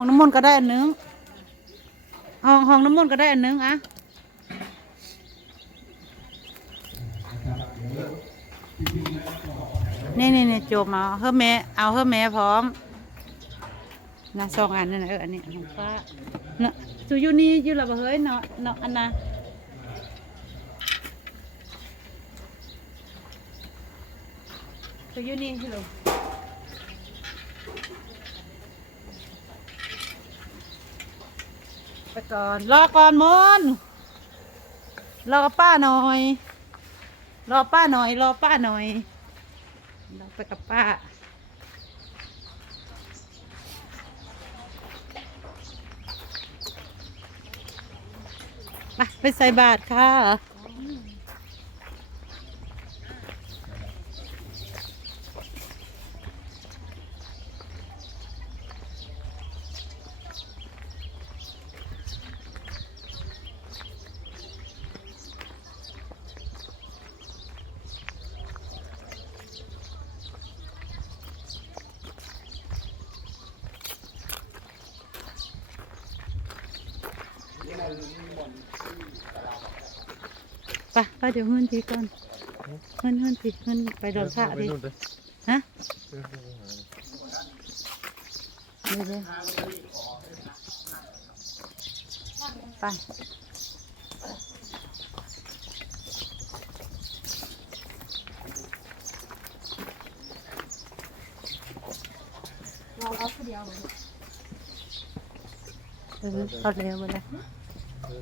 ห้องน้ำมนต์ก็ได้อันนึงห้องห้องน้ำมนต์ก็ได้อันนึงอะนี่นี่นี่จบมาเฮ้อแม่เอาเฮ้อแม่พร้อมนะสองอันนั่นนะเอออันนี้ของป้าเนาะสูอยู่นี่อยู่และบ่เฮ้ยเนาะเนาะอันน่ะสูอยู่นี่ใช่หรอ ไปก่อน รอก่อนมนรอป้าหน่อย รอป้าหน่อย รอป้าหน่อยเราไปกับป้า ไปไปใส่บาตรค่ะ ไปไปเดี๋ยวเงินทีก่อนเงินเงินทีเงินไปโดนพระดิฮะเดี๋ยวเดี๋ยวไปเออเขาเร็วไปเลย ข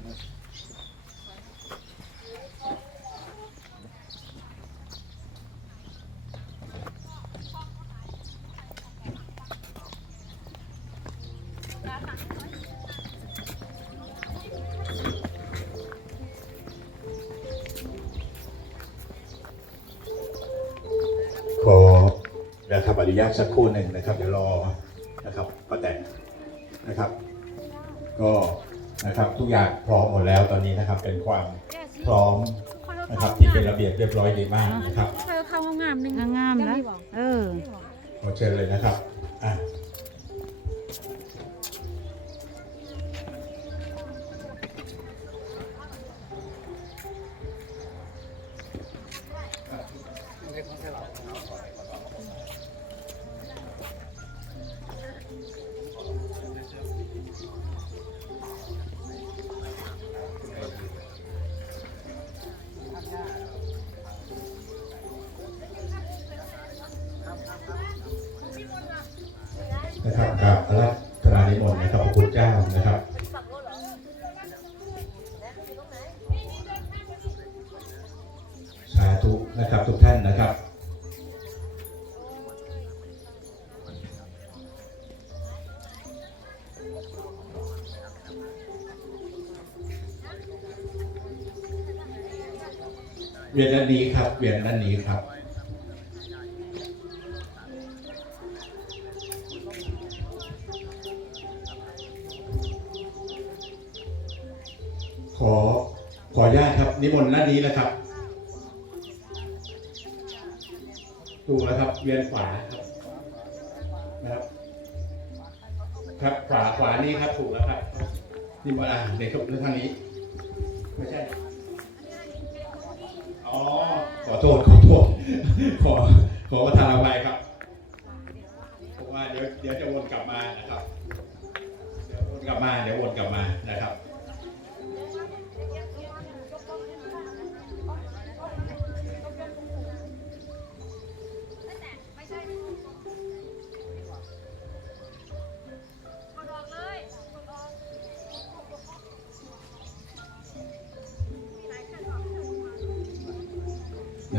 อนะครับอนุญาตสักครู่หนึ่งนะครับ เดี๋ยวรอ นะครับทุกอย่างพร้อมหมดแล้วตอนนี้นะครับเป็นความพร้อมนะครับที่เป็นระเบียบเรียบร้อยดีมากนะครับเธอเข้างามๆหนึ่งงามๆนะเออขอเชิญเลยนะครับอะ นะครับกับพระราชนานิมนต์นะครับพระคุณเจ้านะครับสาธุนะครับทุกท่านนะครับเวียนด้านนี้ครับเวียนด้านนี้ครับ น้านี้นะครับ ถูกแล้วครับ เวียนขวาครับนะครับ ครับขวาขวานี่ครับถูกแล้วครับนิมาอ่าเด็กครับเรื่องทางนี้ ไม่ใช่ อ๋อ ขอโทษ ขอโทษ ขอ ขอประทานอภัยครับเพราะว่าเดี๋ยวเดี๋ยวจะวนกลับมานะครับ เดี๋ยววนกลับมา เดี๋ยววนกลับมานะครับ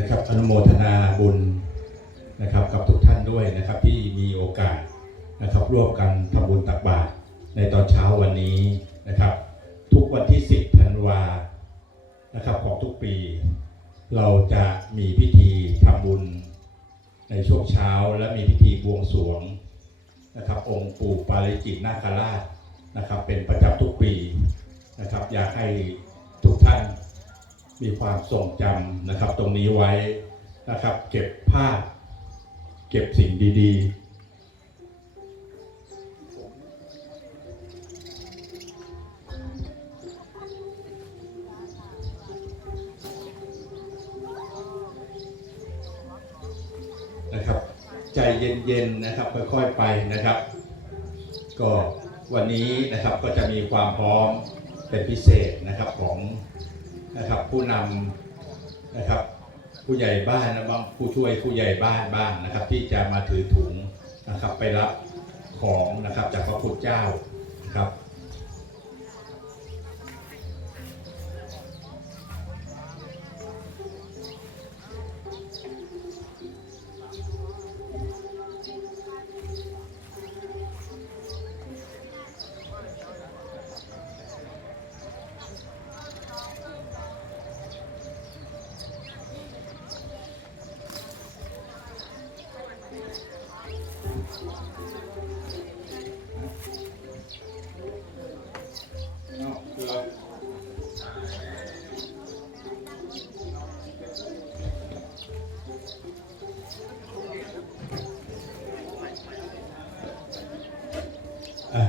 นะครับอนุโมทนาบุญนะครับกับทุกท่านด้วยนะครับที่มีโอกาสนะครับร่วมกันทำบุญตักบาตรในตอนเช้าวันนี้นะครับ ทุกวันที่ 10ธันวานะครับของทุกปี เราจะมีพิธีทำบุญในช่วงเช้าและมีพิธีบวงสรวงนะครับองค์ปู่ปาริจิตนาคราชนะครับเป็นประจำทุกปีนะครับอยากให้ทุกท่าน มีความทรงจำนะครับ ตรงนี้ไว้นะครับ เก็บภาพ เก็บสิ่งดีๆนะครับ ใจเย็นๆนะครับค่อยๆไปนะครับ ก็วันนี้นะครับก็จะมีความพร้อมเป็นพิเศษนะครับของ นะครับผู้นำนะครับผู้ใหญ่บ้านนะบ้างผู้ช่วยผู้ใหญ่บ้านบ้างนะครับ ที่จะมาถือถุงนะครับไปรับของนะครับจากพระพุทธเจ้านะครับ อ่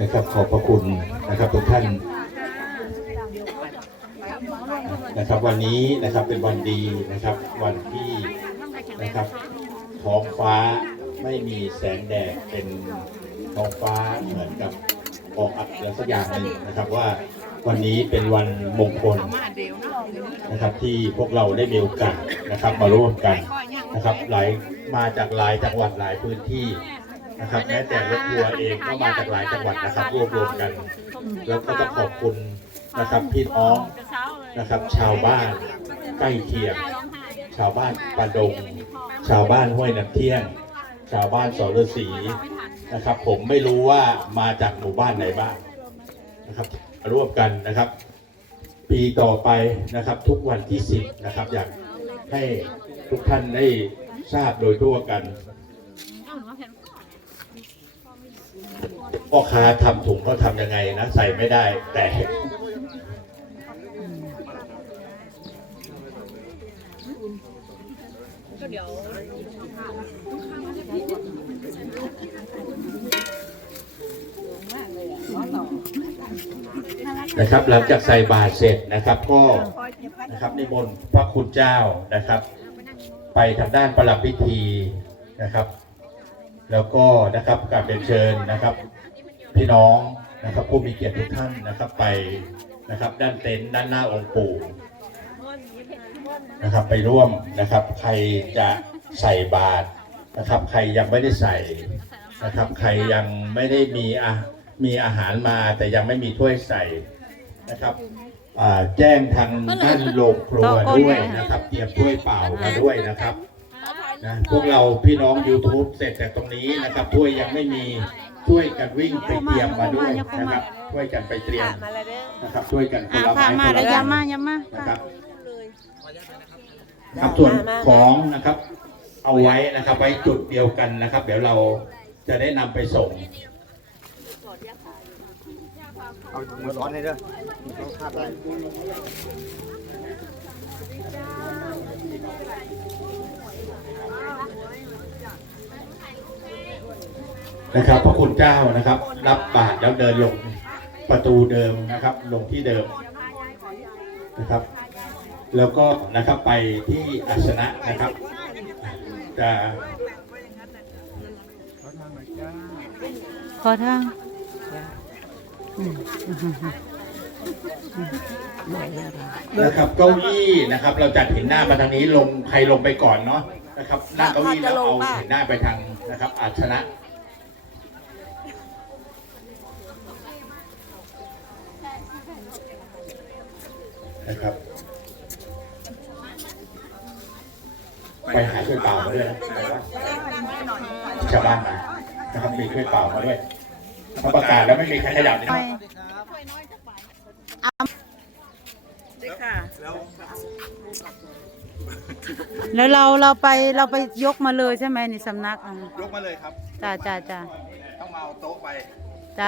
นะครับขอบพระคุณนะครับทุกท่านนะครับวันนี้นะครับเป็นวันดีนะครับวันที่นะครับท้องฟ้าไม่มีแสงแดดเป็นท้องฟ้าเหมือนกับออกอักอะไรสักอย่างหนึ่งนะครับว่าวันนี้เป็นวันมงคลนะครับที่พวกเราได้มีโอกาสนะครับมาร่วมกันนะครับหลาย มาจากหลายจังหวัดหลายพื้นที่นะครับแม้แต่รถทัวร์เองก็มาจากหลายจังหวัดนะครับรวบรวมกัน แล้วก็ต้องขอบคุณนะครับพี่น้องนะครับ ชาวบ้านใกล้เคียง ชาวบ้านปะดง ชาวบ้านห้วยน้ำเที่ยง ชาวบ้านสรศรีนะครับ ผมไม่รู้ว่ามาจากหมู่บ้านไหนบ้างนะครับร่วมกันนะครับ ปีต่อไปนะครับทุกวันที่สิบนะครับ อยากให้ทุกท่านได้ ทราบโดยทั่วกัน พ่อค้าทำถุงเขาทำยังไงนะ ใส่ไม่ได้ แต่นะครับหลังจากใส่บาตรเสร็จนะครับก็นะครับนิมนต์พระคุณเจ้านะครับ ไปทางด้านประลับพิธีนะครับ แล้วก็นะครับกาบเรียนเชิญนะครับพี่น้องนะครับผู้มีเกียรติทุกท่านนะครับไปนะครับด้านเต็นท์ด้านหน้าองค์ปู่นะครับไปร่วมนะครับใครจะใส่บาตรนะครับ ใครยังไม่ได้ใส่นะครับ ใครยังไม่ได้มีอามีอาหารมาแต่ยังไม่มีถ้วยใส่นะครับ แจ้งทางด้านโรงครัวด้วยนะครับ เตรียมถ้วยเปล่ามาด้วยนะครับนะพวกเราพี่น้อง YouTube เสร็จจากตรงนี้นะครับถ้วยยังไม่มีช่วยกันวิ่งไปเตรียมมาด้วยนะครับช่วยกันไปเตรียมนะครับช่วยกันคนอะละพาไม้มาคนแล้วละยามืมาอยามานะครับครับส่วนของนะครับ เอาไว้นะครับ ไว้จุดเดียวกันนะครับ เดี๋ยวเราจะได้นำไปส่ง เอามือร้อนให้ด้วยต้องคาดได้นะครับพระคุณเจ้านะครับ รับบาตรแล้วเดินลงประตูเดิมนะครับ ลงที่เดิมนะครับ แล้วก็นะครับไปที่อาสนะนะครับ จะขอทางอืม นะครับเก้าอี้นะครับ เราจัดเห็นหน้ามาทางนี้ลงใครลงไปก่อนเนาะนะครับนั่งเก้าอี้แล้วเอาเห็นหน้าไปทางนะครับ อาสนะนะครับไปหาช่วยเปล่ามาด้วยนะชาวบ้านมานะครับมีถ้วยเปล่ามาด้วย ถ้าประกาศแล้วไม่มีใครขยับนะคไปรับแล้วเราเราไปเราไปยกมาเลยใช่ไหมนี่สำนักอะยกมาเลยครับ จ้าจ้าจ้าต้องมาเอาโต๊ะไป